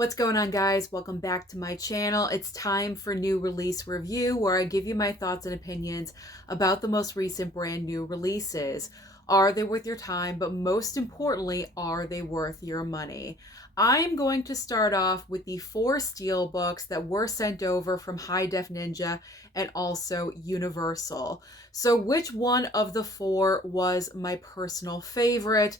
What's going on, guys? Welcome back to my channel. It's time for new release review where I give you my thoughts and opinions about the most recent brand new releases. Are they worth your time? But most importantly, are they worth your money? I am going to start off with the 4 Steelbooks that were sent over from High Def Ninja and also Universal. So which one of the 4 was my personal favorite?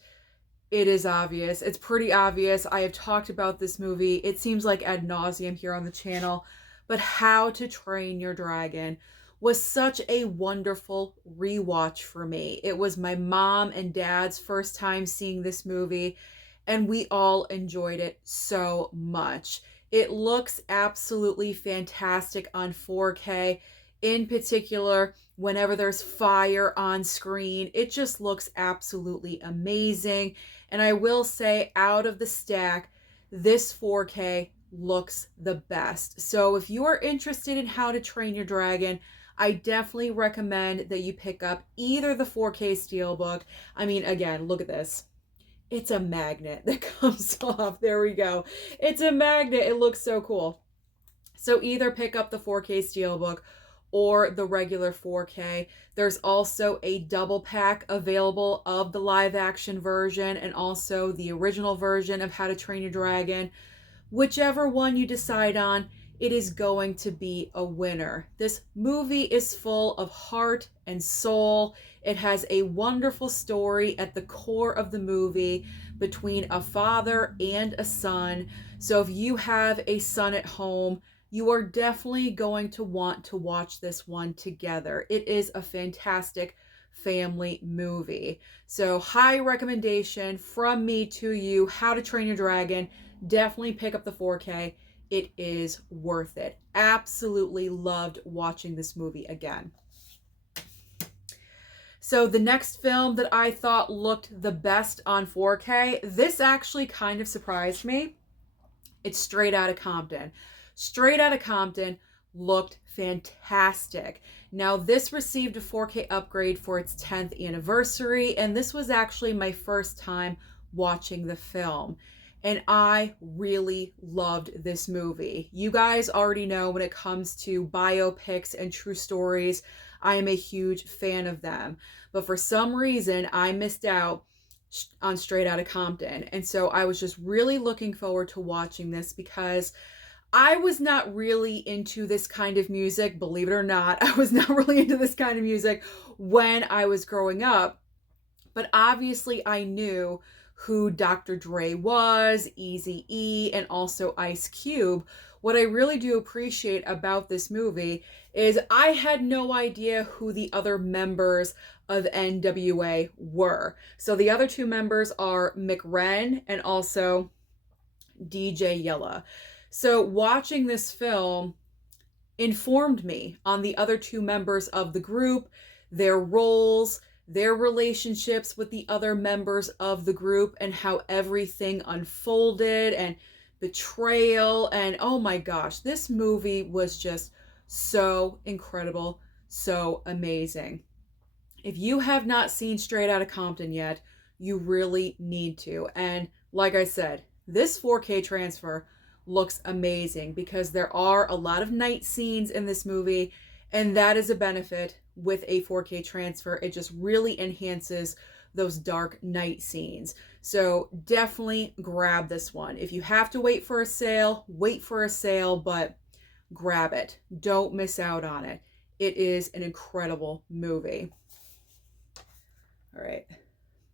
It is obvious. It's pretty obvious. I have talked about this movie, it seems like ad nauseum here on the channel, but How to Train Your Dragon was such a wonderful rewatch for me. It was my mom and dad's first time seeing this movie, and we all enjoyed it so much. It looks absolutely fantastic on 4K. In particular, whenever there's fire on screen, it just looks absolutely amazing. And I will say, out of the stack, this 4K looks the best. So if you are interested in How to Train Your Dragon, I definitely recommend that you pick up either the 4K Steelbook. I mean, again, look at this. It's a magnet that comes off. There we go. It's a magnet. It looks so cool. So either pick up the 4K Steelbook or the regular 4K. There's also a double pack available of the live action version and also the original version of How to Train Your Dragon. Whichever one you decide on, it is going to be a winner. This movie is full of heart and soul. It has a wonderful story at the core of the movie between a father and a son. So if you have a son at home, you are definitely going to want to watch this one together. It is a fantastic family movie. So high recommendation from me to you, How to Train Your Dragon. Definitely pick up the 4K. It is worth it. Absolutely loved watching this movie again. So the next film that I thought looked the best on 4K, this actually kind of surprised me. It's Straight Outta Compton. Straight Outta Compton looked fantastic. Now, this received a 4K upgrade for its 10th anniversary, and this was actually my first time watching the film. And I really loved this movie. You guys already know when it comes to biopics and true stories, I am a huge fan of them. But for some reason, I missed out on Straight Outta Compton. And so I was just really looking forward to watching this because I was not really into this kind of music, believe it or not. I was not really into this kind of music when I was growing up. But obviously I knew who Dr. Dre was, Eazy-E, and also Ice Cube. What I really do appreciate about this movie is I had no idea who the other members of NWA were. So the other 2 members are McRen and also DJ Yella. So watching this film informed me on the other 2 members of the group, their roles, their relationships with the other members of the group, and how everything unfolded, and betrayal. And oh my gosh, this movie was just so incredible, so amazing. If you have not seen Straight Outta Compton yet, you really need to. And like I said, this 4K transfer looks amazing because there are a lot of night scenes in this movie, and that is a benefit with a 4K transfer. It just really enhances those dark night scenes. So definitely grab this one. If you have to wait for a sale, but grab it. Don't miss out on it. It is an incredible movie. All right,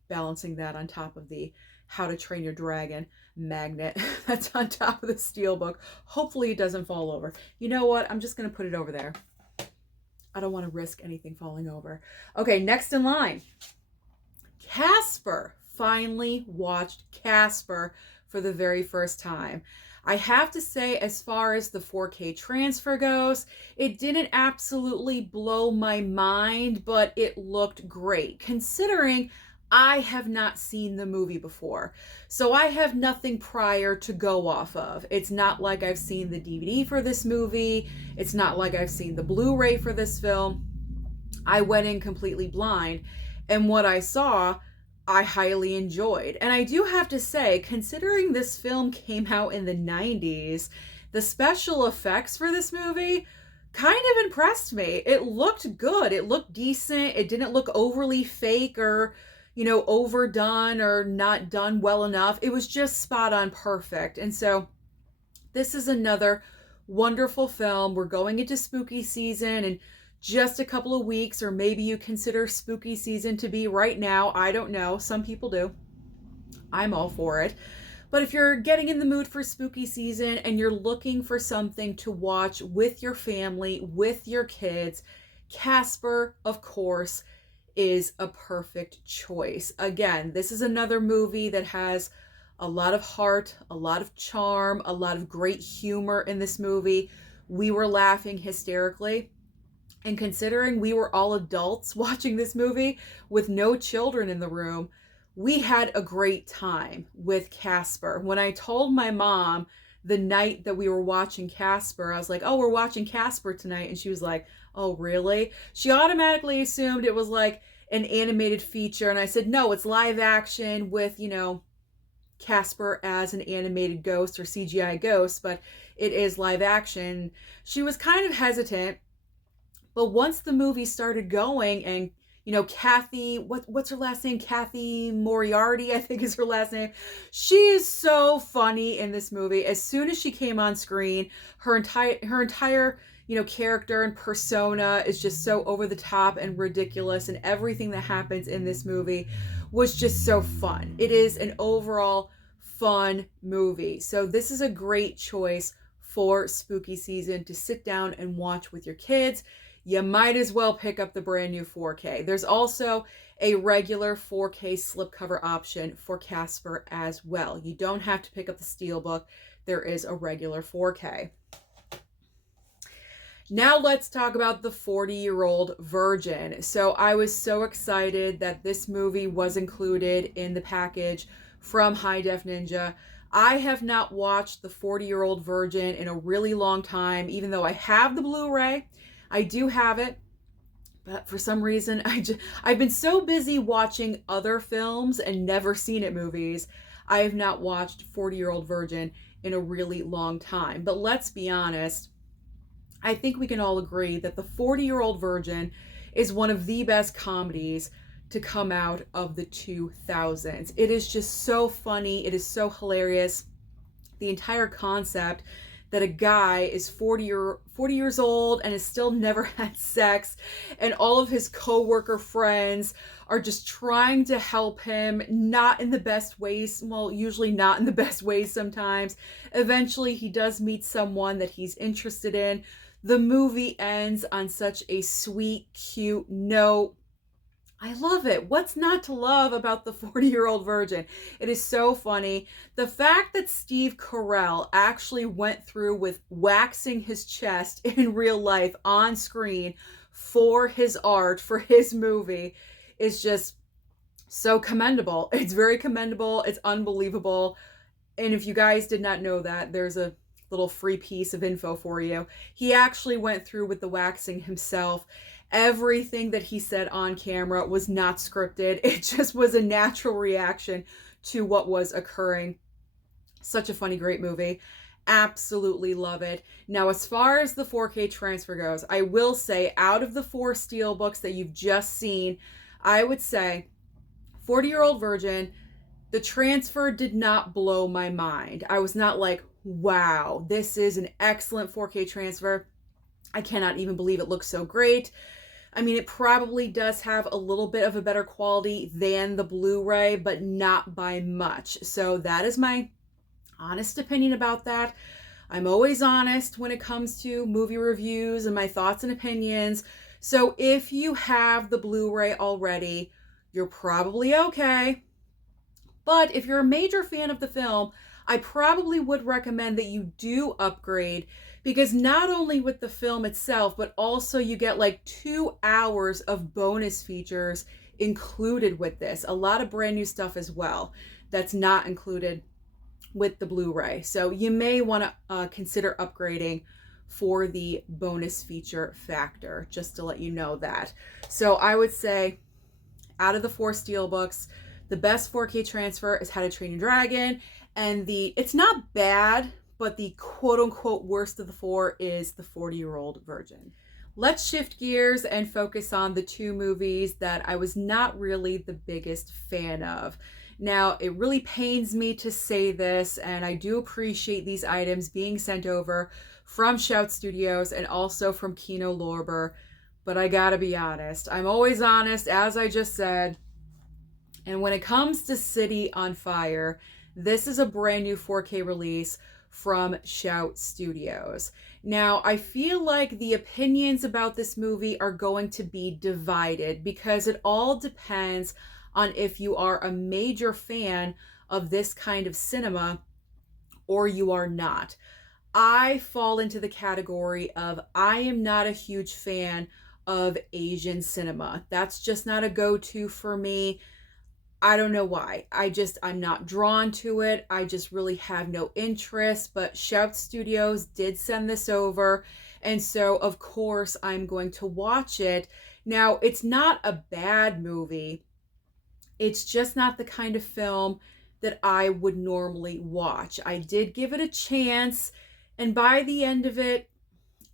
balancing that on top of the How to Train Your Dragon magnet that's on top of the Steelbook. Hopefully it doesn't fall over. You know what? I'm just going to put it over there. I don't want to risk anything falling over. Okay, next in line. Casper. Finally watched Casper for the very first time. I have to say, as far as the 4K transfer goes, it didn't absolutely blow my mind, but it looked great considering I have not seen the movie before. So I have nothing prior to go off of. It's not like I've seen the DVD for this movie. It's not like I've seen the Blu-ray for this film. I went in completely blind, and what I saw I highly enjoyed. And I do have to say, considering this film came out in the 90s, the special effects for this movie kind of impressed me. It looked good. It looked decent. It didn't look overly fake or, overdone or not done well enough. It was just spot on perfect. And so this is another wonderful film. We're going into spooky season in just a couple of weeks, or maybe you consider spooky season to be right now. I don't know. Some people do. I'm all for it. But if you're getting in the mood for spooky season and you're looking for something to watch with your family, with your kids, Casper, of course, is a perfect choice. Again, this is another movie that has a lot of heart, a lot of charm, a lot of great humor in this movie. We were laughing hysterically. And considering we were all adults watching this movie with no children in the room, we had a great time with Casper. When I told my mom the night that we were watching Casper, I was like, oh, we're watching Casper tonight. And she was like, oh, really? She automatically assumed it was like an animated feature. And I said, no, it's live action with, Casper as an animated ghost or CGI ghost, but it is live action. She was kind of hesitant. But once the movie started going and Kathy, what's her last name? Kathy Moriarty, I think is her last name. She is so funny in this movie. As soon as she came on screen, her entire character and persona is just so over the top and ridiculous, and everything that happens in this movie was just so fun. It is an overall fun movie. So this is a great choice for spooky season to sit down and watch with your kids. You might as well pick up the brand new 4K. There's also a regular 4K slipcover option for Casper as well. You don't have to pick up the Steelbook. There is a regular 4K. Now let's talk about The 40-Year-Old Virgin. So I was so excited that this movie was included in the package from High Def Ninja. I have not watched The 40-Year-Old Virgin in a really long time, even though I have the Blu-ray. I do have it, but for some reason, I've been so busy watching other films and never seen it movies. I have not watched 40-Year-Old Virgin in a really long time. But let's be honest, I think we can all agree that The 40-Year-Old Virgin is one of the best comedies to come out of the 2000s. It is just so funny. It is so hilarious. The entire concept that a guy is 40 years old and has still never had sex, and all of his co-worker friends are just trying to help him, not in the best ways, well, usually not in the best ways sometimes. Eventually, he does meet someone that he's interested in. The movie ends on such a sweet, cute note. I love it. What's not to love about The 40-Year-Old Virgin? It is so funny. The fact that Steve Carell actually went through with waxing his chest in real life on screen for his art, for his movie, is just so commendable. It's very commendable. It's unbelievable. And if you guys did not know that, there's a little free piece of info for you. He actually went through with the waxing himself. Everything that he said on camera was not scripted. It just was a natural reaction to what was occurring. Such a funny, great movie. Absolutely love it. Now, as far as the 4K transfer goes, I will say out of the 4 Steelbooks that you've just seen, I would say 40-Year-Old Virgin, the transfer did not blow my mind. I was not like, wow, this is an excellent 4K transfer. I cannot even believe it looks so great. I mean, it probably does have a little bit of a better quality than the Blu-ray, but not by much. So that is my honest opinion about that. I'm always honest when it comes to movie reviews and my thoughts and opinions. So if you have the Blu-ray already, you're probably okay. But if you're a major fan of the film, I probably would recommend that you do upgrade, because not only with the film itself, but also you get like 2 hours of bonus features included with this. A lot of brand new stuff as well that's not included with the Blu-ray. So you may want to consider upgrading for the bonus feature factor, just to let you know that. So I would say out of the 4 Steelbooks, The best 4K transfer is How to Train Your Dragon, and it's not bad, but the quote-unquote worst of the four is The 40-Year-Old Virgin. Let's shift gears and focus on the two movies that I was not really the biggest fan of. Now, it really pains me to say this, and I do appreciate these items being sent over from Shout Studios and also from Kino Lorber, but I gotta be honest. I'm always honest, as I just said. And when it comes to City on Fire, this is a brand new 4K release from Shout Studios. Now, I feel like the opinions about this movie are going to be divided because it all depends on if you are a major fan of this kind of cinema or you are not. I fall into the category of I am not a huge fan of Asian cinema. That's just not a go-to for me. I don't know why. I'm not drawn to it. I just really have no interest, but Shout Studios did send this over. And so, of course, I'm going to watch it. Now, it's not a bad movie. It's just not the kind of film that I would normally watch. I did give it a chance, and by the end of it,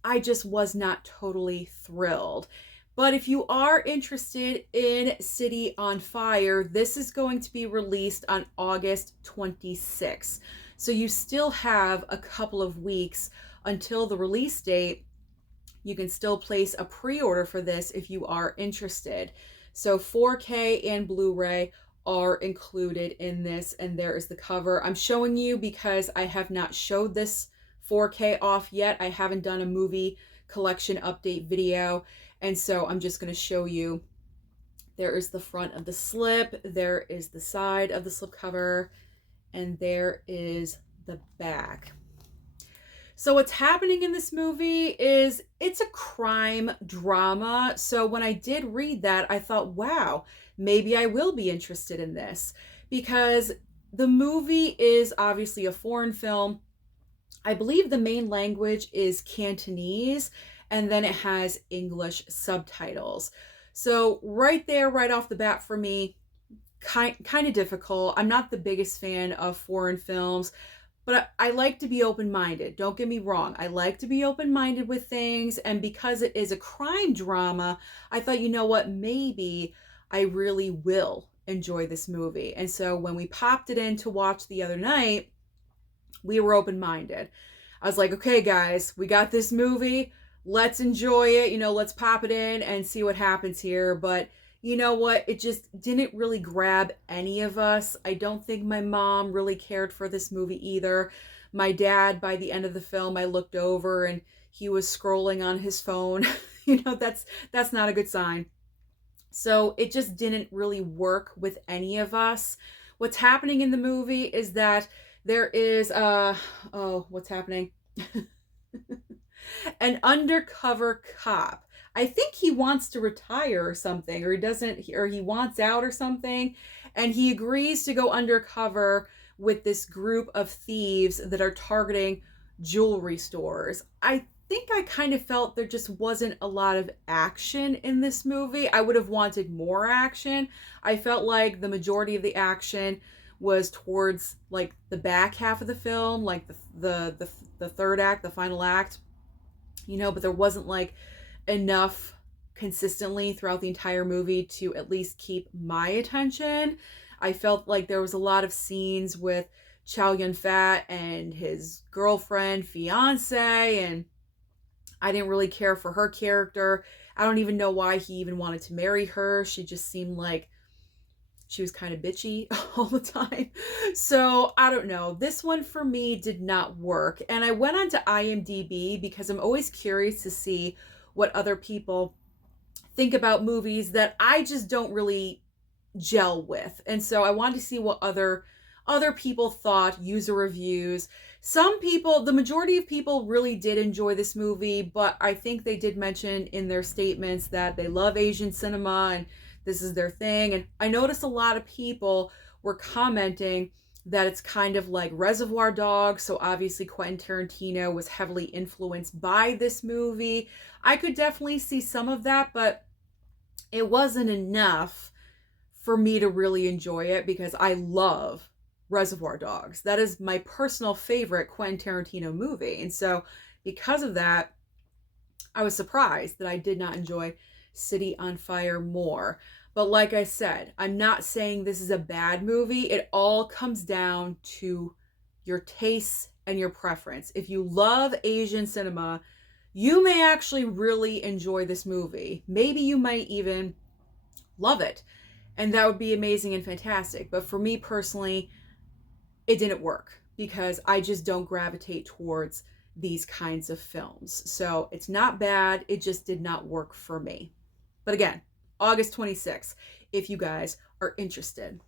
I just was not totally thrilled. But if you are interested in City on Fire, this is going to be released on August 26th. So you still have a couple of weeks until the release date. You can still place a pre-order for this if you are interested. So 4K and Blu-ray are included in this, and there is the cover. I'm showing you because I have not showed this 4K off yet. I haven't done a movie collection update video. And so I'm just going to show you. There is the front of the slip, there is the side of the slipcover, and there is the back. So what's happening in this movie is it's a crime drama. So when I did read that, I thought, wow, maybe I will be interested in this, because the movie is obviously a foreign film. I believe the main language is Cantonese, and then it has English subtitles. So right there, right off the bat for me, kind of difficult. I'm not the biggest fan of foreign films, but I like to be open-minded. Don't get me wrong. I like to be open-minded with things, and because it is a crime drama, I thought, you know what, maybe I really will enjoy this movie. And so when we popped it in to watch the other night, we were open-minded. I was like, okay, guys, we got this movie. Let's enjoy it. Let's pop it in and see what happens here. But you know what? It just didn't really grab any of us. I don't think my mom really cared for this movie either. My dad, by the end of the film, I looked over and he was scrolling on his phone. That's not a good sign. So it just didn't really work with any of us. What's happening in the movie is that there is what's happening? An undercover cop. I think he wants to retire or something, or he wants out or something, and he agrees to go undercover with this group of thieves that are targeting jewelry stores. I think I kind of felt there just wasn't a lot of action in this movie. I would have wanted more action. I felt like the majority of the action was towards like the back half of the film, like the third act, the final act. But there wasn't like enough consistently throughout the entire movie to at least keep my attention. I felt like there was a lot of scenes with Chow Yun-fat and his girlfriend, fiance, and I didn't really care for her character. I don't even know why he even wanted to marry her. She just seemed like she was kind of bitchy all the time. So I don't know. This one for me did not work. And I went onto IMDb because I'm always curious to see what other people think about movies that I just don't really gel with. And so I wanted to see what other people thought, user reviews. Some people, the majority of people really did enjoy this movie, but I think they did mention in their statements that they love Asian cinema and this is their thing. And I noticed a lot of people were commenting that it's kind of like Reservoir Dogs. So obviously Quentin Tarantino was heavily influenced by this movie. I could definitely see some of that, but it wasn't enough for me to really enjoy it, because I love Reservoir Dogs. That is my personal favorite Quentin Tarantino movie. And so because of that, I was surprised that I did not enjoy City on Fire more. But like I said, I'm not saying this is a bad movie. It all comes down to your tastes and your preference. If you love Asian cinema, you may actually really enjoy this movie. Maybe you might even love it. And that would be amazing and fantastic. But for me personally, it didn't work because I just don't gravitate towards these kinds of films. So it's not bad. It just did not work for me. But again, August 26th, if you guys are interested.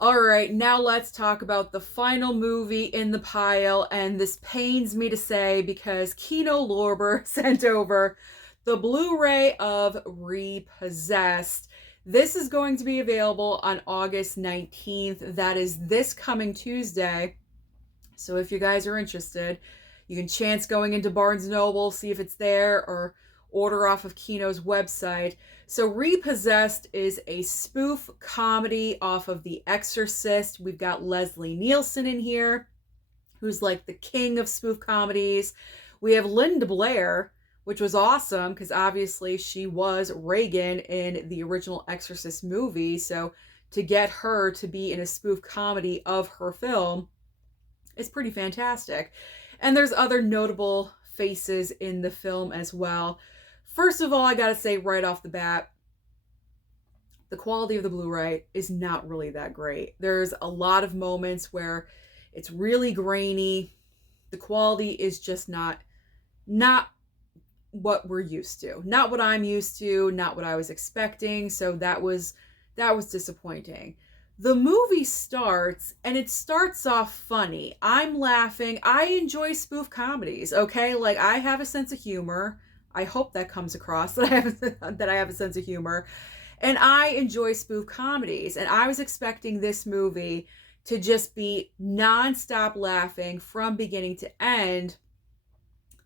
All right, now let's talk about the final movie in the pile. And this pains me to say because Kino Lorber sent over the Blu-ray of Repossessed. This is going to be available on August 19th. That is this coming Tuesday. So if you guys are interested, you can chance going into Barnes & Noble, see if it's there, or order off of Kino's website. So Repossessed is a spoof comedy off of The Exorcist. We've got Leslie Nielsen in here, who's like the king of spoof comedies. We have Linda Blair, which was awesome because obviously she was Reagan in the original Exorcist movie. So to get her to be in a spoof comedy of her film is pretty fantastic. And there's other notable faces in the film as well. First of all, I gotta say right off the bat, the quality of the Blu-ray is not really that great. There's a lot of moments where it's really grainy. The quality is just not what we're used to. Not what I'm used to, not what I was expecting. So that was disappointing. The movie starts, and it starts off funny. I'm laughing. I enjoy spoof comedies, okay? Like, I have a sense of humor. I hope that comes across, that I have a sense of humor. And I enjoy spoof comedies. And I was expecting this movie to just be nonstop laughing from beginning to end.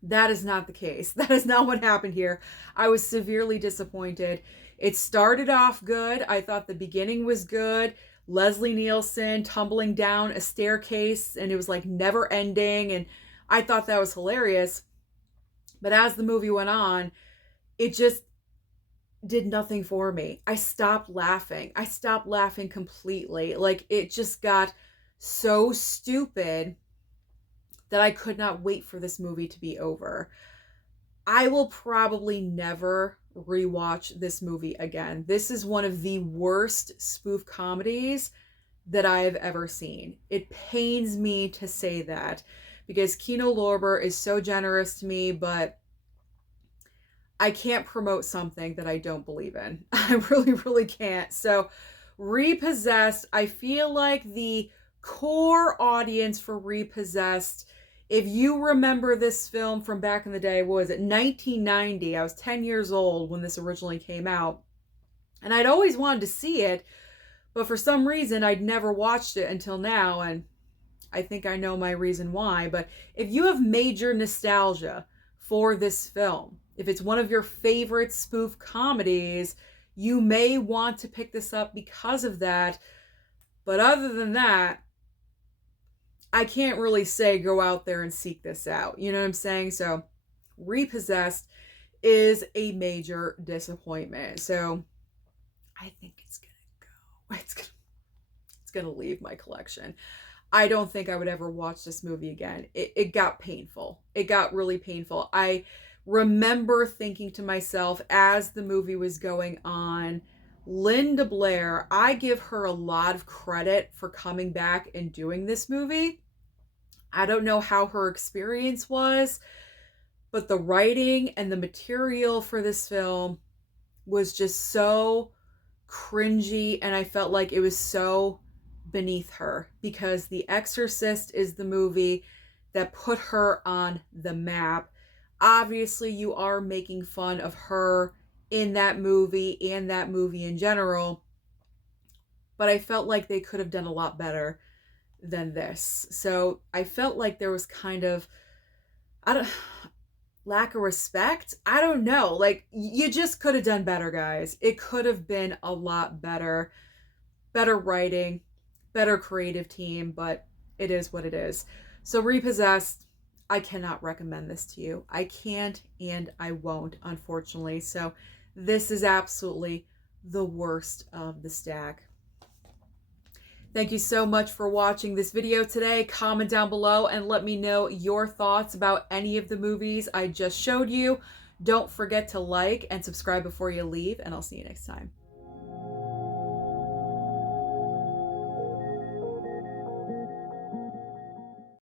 That is not the case. That is not what happened here. I was severely disappointed. It started off good. I thought the beginning was good. Leslie Nielsen tumbling down a staircase, and it was like never ending. And I thought that was hilarious. But as the movie went on, it just did nothing for me. I stopped laughing. I stopped laughing completely. Like, it just got so stupid that I could not wait for this movie to be over. I will probably never rewatch this movie again. This is one of the worst spoof comedies that I have ever seen. It pains me to say that because Kino Lorber is so generous to me, but I can't promote something that I don't believe in. I really, really can't. So Repossessed, I feel like the core audience for Repossessed, if you remember this film from back in the day, what was it, 1990? I was 10 years old when this originally came out. And I'd always wanted to see it, but for some reason I'd never watched it until now, and I think I know my reason why. But if you have major nostalgia for this film, if it's one of your favorite spoof comedies, you may want to pick this up because of that. But other than that, I can't really say go out there and seek this out. You know what I'm saying? So Repossessed is a major disappointment. So I think it's gonna go. It's gonna leave my collection. I don't think I would ever watch this movie again. It got painful. It got really painful. I remember thinking to myself as the movie was going on, Linda Blair, I give her a lot of credit for coming back and doing this movie. I don't know how her experience was, but the writing and the material for this film was just so cringy, and I felt like it was so beneath her because The Exorcist is the movie that put her on the map. Obviously, you are making fun of her in that movie and that movie in general, but I felt like they could have done a lot better than this. So I felt like there was kind of, lack of respect. I don't know. Like, you just could have done better, guys. It could have been a lot better. Better writing, better creative team, but it is what it is. So Repossessed, I cannot recommend this to you. I can't and I won't, unfortunately. So this is absolutely the worst of the stack. Thank you so much for watching this video today. Comment down below and let me know your thoughts about any of the movies I just showed you. Don't forget to like and subscribe before you leave, and I'll see you next time.